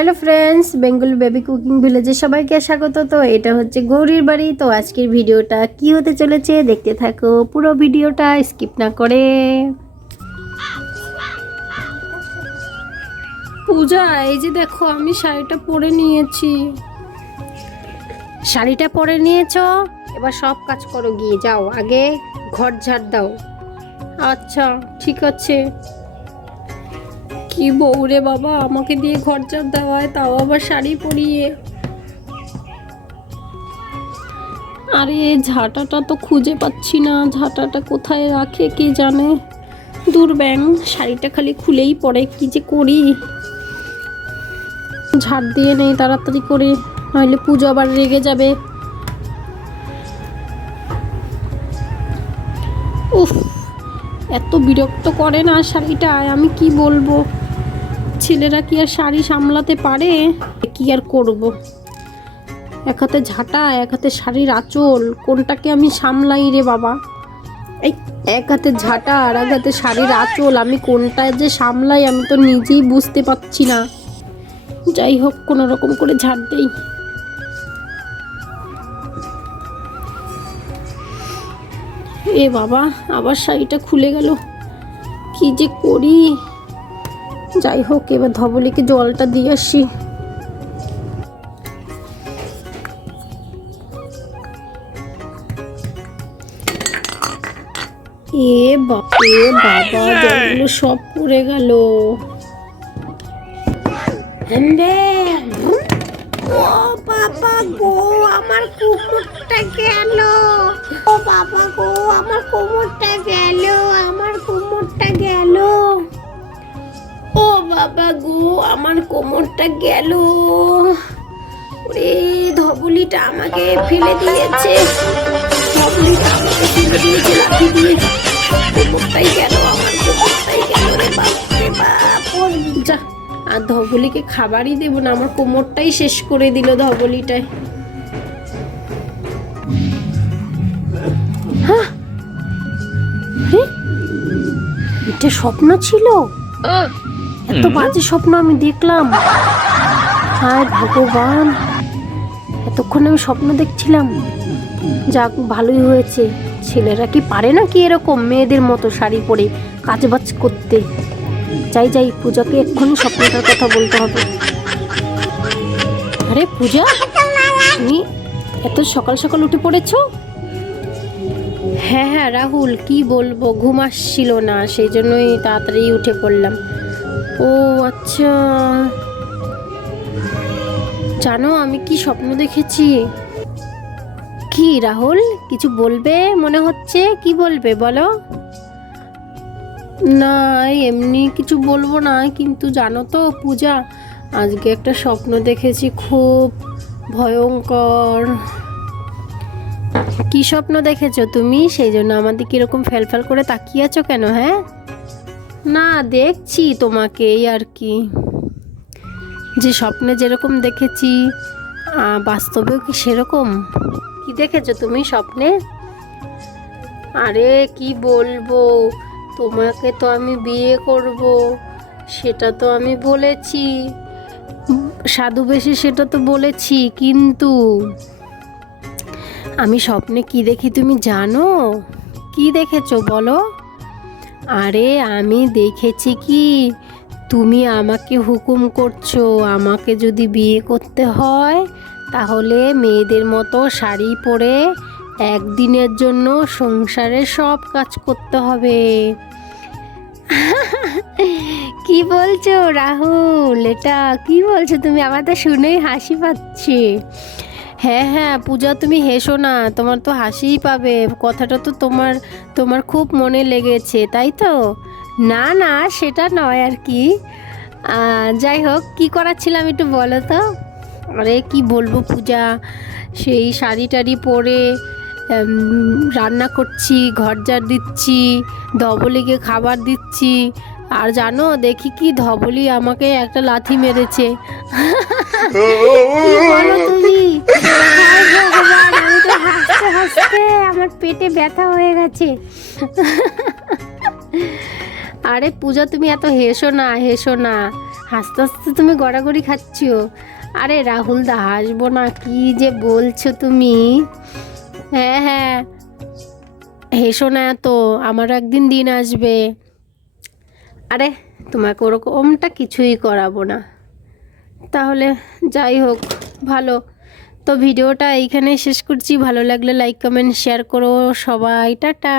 Hello friends Bengal baby cooking ভিলেজে সবাইকে স্বাগত। তো এটা হচ্ছে গৌরীর বাড়ি। তো আজকের ভিডিওটা কি হতে চলেছে দেখতে থাকো। পুরো ভিডিওটা স্কিপ না করে। পূজা এই যে দেখো আমি শাড়িটা পরে নিয়েছি। শাড়িটা পরে নিয়েছো? এবার সব কাজ করো গিয়ে যাও। আগে ঘর ঝাড় দাও। আচ্ছা ঠিক আছে। কি বউরে বাবা? আমাকে দিয়ে ঘর ঝাড় দেওয়ায় তাও আবার শাড়ি পরিয়ে। আরে, ঝাঁটাটা তো খুঁজে পাচ্ছি না। ঝাঁটাটা কোথায় রাখে কে জানে? দূর ব্যাং, শাড়িটা খালি খুলেই পড়ে কি যে করি? ঝাড় দিয়ে নেই তাড়াতাড়ি করে নইলে পুজো আবার রেগে যাবে। উফ, এত বিরক্ত করে না শাড়িটায়, আমি কি বলব? ছেলেরা কি আর শাড়ি সামলাতে পারে? কি আর করব? এক হাতে ঝাঁটা, এক হাতে শাড়ির আঁচল, কোনটাকে আমি সামলাই রে বাবা? এই এক হাতে ঝাঁটা আর এক হাতে শাড়ির আঁচল, আমি কোনটা যে সামলাই আমি তো নিজেই বুঝতে পারছি না। যাই হোক, কোনো রকম করে ঝাড় দেই। এ বাবা, আবার শাড়িটা খুলে গেল। কি যে করি? যাই হোক এবার ধবলিকে জলটা দিয়ে আসি। এ বাপে বাবা জলগুলো সব পড়ে গেল। ও বাবা গো আমার কুকুরটা গেল। ও বাবা গো আমার কোমরটা বাবা গো আমার কোমরটা গেল। ওরে ধবলিটা আমাকে ফেলে দিয়েছে। ধবলিটা আমাকে ফেলে দিয়েছে লাঠি দিয়ে। কোমরটাই গেল আমার কোমরটাই গেল রে বাপ রে বাপ। যা। আর ধবলিকে খাবারই দেবো না আমার কোমরটাই শেষ করে দিল ধবলিটায়। হ্যাঁ? এটা স্বপ্ন ছিল? এত বাজে স্বপ্ন আমি দেখলাম। হায় ভগবান। এতক্ষণ আমি স্বপ্ন দেখছিলাম। যাক ভালোই হয়েছে। ছেলেরা কি পারে না কি এরকম মেয়েদের মতো শাড়ি পরে কাজবাজ করতে? যাই যাই পূজাকে এক্ষুনি স্বপ্নটার কথা বলতে হবে। আরে পূজা তুমি এত সকাল সকাল উঠে পড়েছো? হ্যাঁ হ্যাঁ রাহুল কি বলব? ঘুম আসছিল না সেই জন্যই তাড়াতাড়ি উঠে পড়লাম। ও আচ্ছা। জানো, আমি কি স্বপ্ন দেখেছি? কি, রাহুল? কিছু বলবে মনে হচ্ছে? কি বলবে, বলো? না এমনি কিছু বলব না, কিন্তু জানো তো, পূজা, আজকে একটা স্বপ্ন দেখেছি খুব ভয়ঙ্কর। কি স্বপ্ন দেখেছ তুমি? সেই জন্য আমাদের কীরকম ফ্যালফ্যাল করে তাকিয়ে আছো কেন হ্যাঁ? না, দেখছি তোমাকে এই আর কি। যে স্বপ্নে যেরকম দেখেছি বাস্তবেও কি সেরকম? কি দেখেছ তুমি স্বপ্নে? আরে, কি বলব? তোমাকে তো আমি বিয়ে করব, সেটা তো আমি বলেছি। সাধু বেশি সেটা তো বলেছি, কিন্তু আমি স্বপ্নে কি দেখি তুমি জানো? কি দেখেছ বলো? আরে আমি দেখেছি কি? তুমি আমাকে হুকুম করছ, আমাকে যদি বিয়ে করতে হয়, তাহলে মেয়েদের মতো শাড়ি পরে একদিনের জন্য সংসারে সব কাজ করতে হবে। কি বলছো রাহুল? এটা কি বলছো? তুমি আমার তো শুনেই হাসি পাচ্ছে। হ্যাঁ হ্যাঁ পূজা তুমি হেসো না, তোমার তো হাসিই পাবে। কথাটা তো তোমার তোমার খুব মনে লেগেছে, তাই তো? না না, সেটা নয় আর কি। যাই হোক, কি করাচ্ছিলাম একটু বলো তো? আরে, কি বলব পূজা? সেই শাড়ি টাড়ি পরে রান্না করছি, ঘর ঝাড় দিচ্ছি, ধবলিকে খাবার দিচ্ছি আর জানো, দেখি কি ধবলি আমাকে একটা লাথি মেরেছে। বলো তুমি? আমার পেটে ব্যথা হয়ে গেছে। আরে পূজা, তুমি এত হেসো না হেসো না। হাসতে হাসতে তুমি গড়াগড়ি খাচ্ছো। আরে রাহুল দা, হাসবো না, কি যে বলছো তুমি? হ্যাঁ হ্যাঁ। হেসো না এত, আমারও একদিন দিন আসবে। আরে, তোমাকে ওরকমটা কিছুই করাবো না। তাহলে যাই হোক, ভালো। তো ভিডিওটা এইখানে শেষ করছি। ভালো লাগলে লাইক কমেন্ট শেয়ার করো সবাই। টাটা।